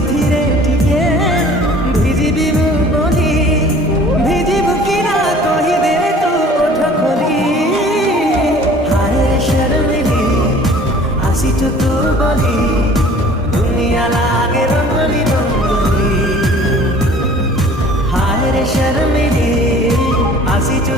সাথী রে টিকে ভিজিবি মু বলি ভিজিবু কিনা কহি দে তু ওঠ খোলি হায় রে শর্মিলি আসিছু তু বলি দুনিয়া লাগে রঙ্গলি রঙ্গলি হায় রে শর্মিলি আসিছু